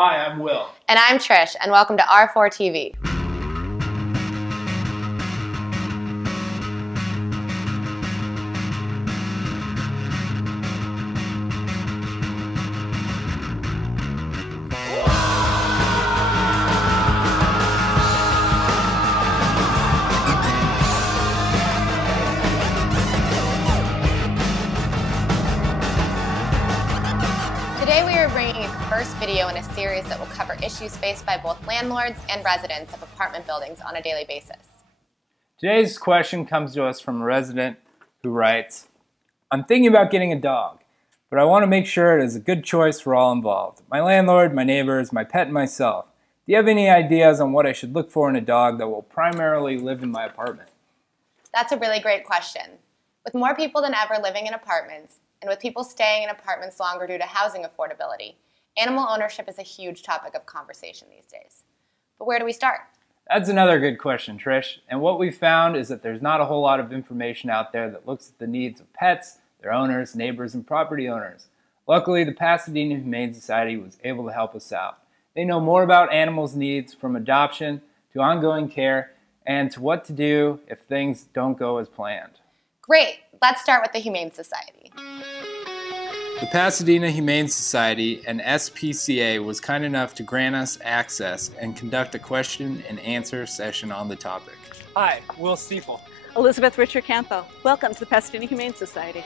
Hi, I'm Will. And I'm Trish, and welcome to R4 TV. Today we are bringing you the first video in a series that will cover issues faced by both landlords and residents of apartment buildings on a daily basis. Today's question comes to us from a resident who writes, I'm thinking about getting a dog, but I want to make sure it is a good choice for all involved. My landlord, my neighbors, my pet, and myself. Do you have any ideas on what I should look for in a dog that will primarily live in my apartment? That's a really great question. With more people than ever living in apartments, and with people staying in apartments longer due to housing affordability, animal ownership is a huge topic of conversation these days. But where do we start? That's another good question, Trish. And what we've found is that there's not a whole lot of information out there that looks at the needs of pets, their owners, neighbors, and property owners. Luckily, the Pasadena Humane Society was able to help us out. They know more about animals' needs, from adoption to ongoing care, and to what to do if things don't go as planned. Great! Let's start with the Humane Society. The Pasadena Humane Society and SPCA was kind enough to grant us access and conduct a question and answer session on the topic. Hi, Will Stiefel. Elizabeth Richard Campo. Welcome to the Pasadena Humane Society.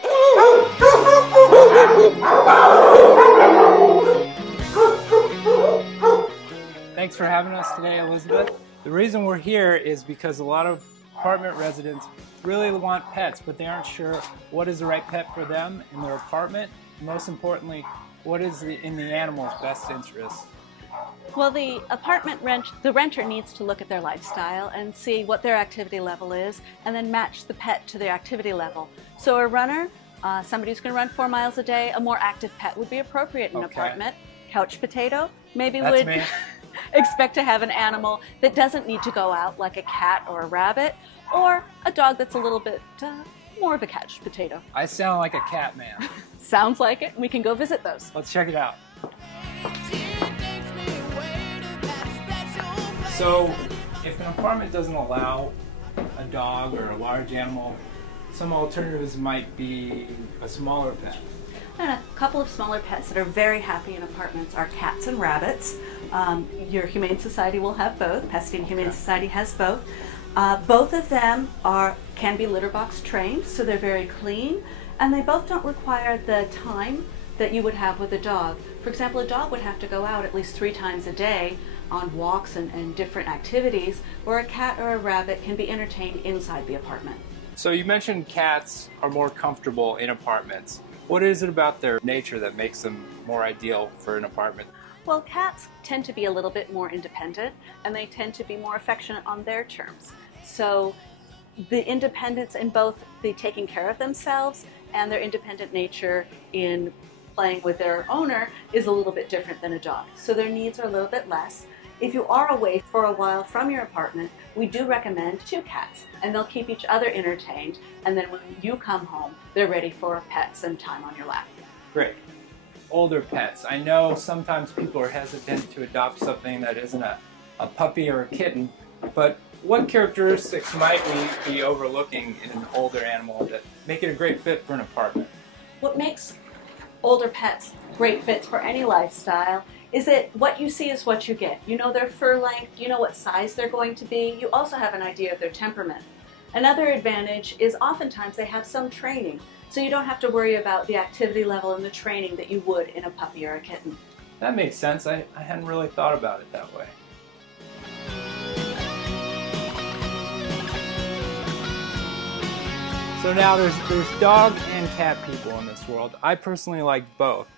Thanks for having us today, Elizabeth. The reason we're here is because a lot of apartment residents really want pets, but they aren't sure what is the right pet for them in their apartment. Most importantly, what is in the animal's best interest? Well, the renter needs to look at their lifestyle and see what their activity level is, and then match the pet to their activity level. So a runner, somebody who's going to run 4 miles a day, a more active pet would be appropriate in an apartment. Couch potato, maybe That's would me. expect to have an animal that doesn't need to go out, like a cat or a rabbit, or a dog that's a little bit more of a couch potato. I sound like a cat man. Sounds like it. We can go visit those. Let's check it out. So, if an apartment doesn't allow a dog or a large animal, some alternatives might be a smaller pet. And a couple of smaller pets that are very happy in apartments are cats and rabbits. Your Humane Society will have both. Pasadena Humane Society has both. Both of them can be litter box trained, so they're very clean, and they both don't require the time that you would have with a dog. For example, a dog would have to go out at least 3 times a day on walks and different activities, where a cat or a rabbit can be entertained inside the apartment. So you mentioned cats are more comfortable in apartments. What is it about their nature that makes them more ideal for an apartment? Well, cats tend to be a little bit more independent, and they tend to be more affectionate on their terms. So the independence in both the taking care of themselves and their independent nature in playing with their owner is a little bit different than a dog. So their needs are a little bit less. If you are away for a while from your apartment, we do recommend 2 cats, and they'll keep each other entertained, and then when you come home, they're ready for pets and time on your lap. Great. Older pets. I know sometimes people are hesitant to adopt something that isn't a puppy or a kitten, but what characteristics might we be overlooking in an older animal that make it a great fit for an apartment? What makes older pets great fits for any lifestyle is that what you see is what you get. You know their fur length, you know what size they're going to be, you also have an idea of their temperament. Another advantage is oftentimes they have some training, so you don't have to worry about the activity level and the training that you would in a puppy or a kitten. That makes sense. I hadn't really thought about it that way. So now there's dog and cat people in this world. I personally like both.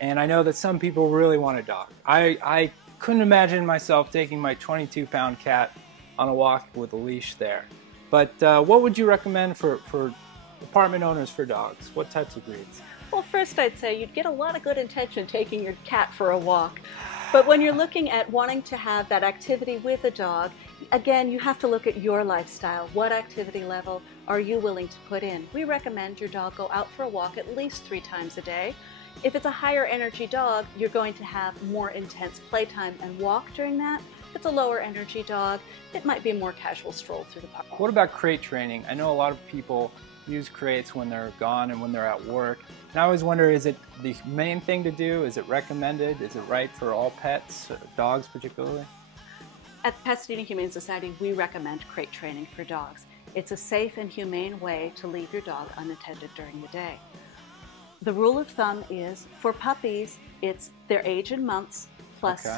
And I know that some people really want a dog. I couldn't imagine myself taking my 22-pound cat on a walk with a leash there. But what would you recommend for apartment owners for dogs? What types of breeds? Well, first I'd say you'd get a lot of good intention taking your cat for a walk. But when you're looking at wanting to have that activity with a dog, again, you have to look at your lifestyle. What activity level are you willing to put in? We recommend your dog go out for a walk at least 3 times a day. If it's a higher energy dog, you're going to have more intense playtime and walk during that. If it's a lower energy dog, it might be a more casual stroll through the park. What about crate training? I know a lot of people use crates when they're gone and when they're at work. And I always wonder, is it the main thing to do? Is it recommended? Is it right for all pets, dogs particularly? At the Pasadena Humane Society, we recommend crate training for dogs. It's a safe and humane way to leave your dog unattended during the day. The rule of thumb is, for puppies, it's their age in months plus,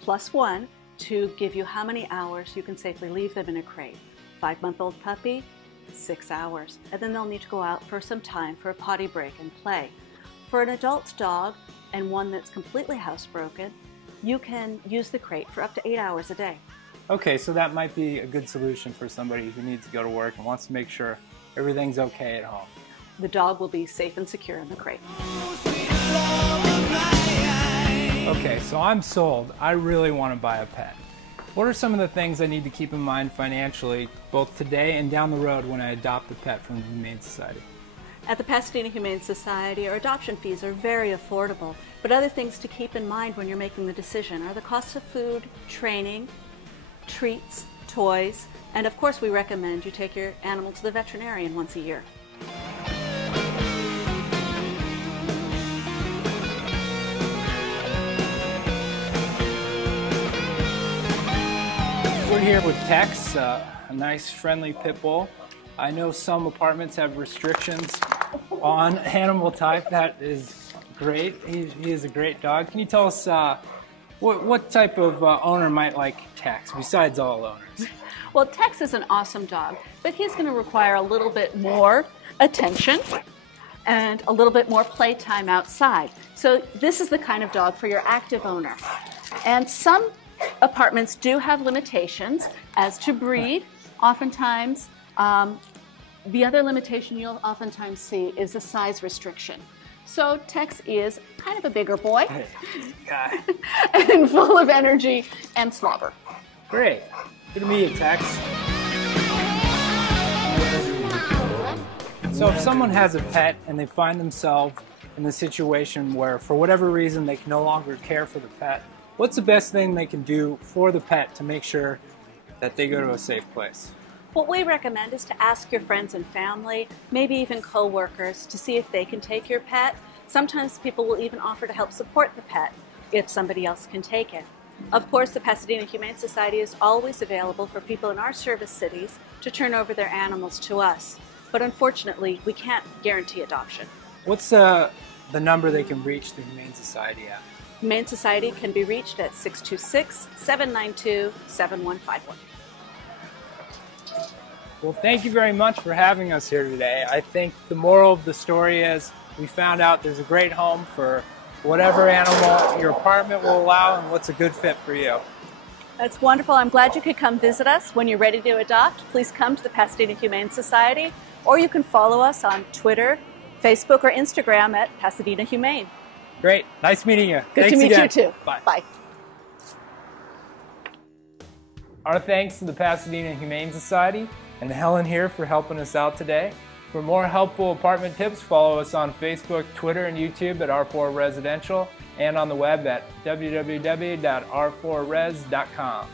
plus 1 to give you how many hours you can safely leave them in a crate. 5-month-old puppy, 6 hours. And then they'll need to go out for some time for a potty break and play. For an adult dog, and one that's completely housebroken, you can use the crate for up to 8 hours a day. Okay, so that might be a good solution for somebody who needs to go to work and wants to make sure everything's okay at home. The dog will be safe and secure in the crate. Okay, so I'm sold. I really want to buy a pet. What are some of the things I need to keep in mind financially, both today and down the road when I adopt a pet from the Humane Society? At the Pasadena Humane Society, our adoption fees are very affordable, but other things to keep in mind when you're making the decision are the cost of food, training, treats, toys, and of course we recommend you take your animal to the veterinarian once a year. We're here with Tex, a nice friendly pit bull. I know some apartments have restrictions on animal type. That is great. He is a great dog. Can you tell us what type of owner might like Tex, besides all owners? Well, Tex is an awesome dog, but he's going to require a little bit more attention and a little bit more playtime outside. So this is the kind of dog for your active owner. And some apartments do have limitations as to breed. Oftentimes, the other limitation you'll oftentimes see is a size restriction. So Tex is kind of a bigger boy and full of energy and slobber. Great. Good to meet you, Tex. So if someone has a pet and they find themselves in the situation where for whatever reason they can no longer care for the pet, what's the best thing they can do for the pet to make sure that they go to a safe place? What we recommend is to ask your friends and family, maybe even co-workers, to see if they can take your pet. Sometimes people will even offer to help support the pet if somebody else can take it. Of course, the Pasadena Humane Society is always available for people in our service cities to turn over their animals to us. But unfortunately, we can't guarantee adoption. What's the number they can reach the Humane Society at? Humane Society can be reached at 626-792-7151. Well, thank you very much for having us here today. I think the moral of the story is we found out there's a great home for whatever animal your apartment will allow and what's a good fit for you. That's wonderful. I'm glad you could come visit us. When you're ready to adopt, please come to the Pasadena Humane Society, or you can follow us on Twitter, Facebook, or Instagram at Pasadena Humane. Great. Nice meeting you. Good Thanks to meet again. you too. Bye. Bye. Our thanks to the Pasadena Humane Society and Helen here for helping us out today. For more helpful apartment tips, follow us on Facebook, Twitter, and YouTube at R4 Residential and on the web at www.r4res.com.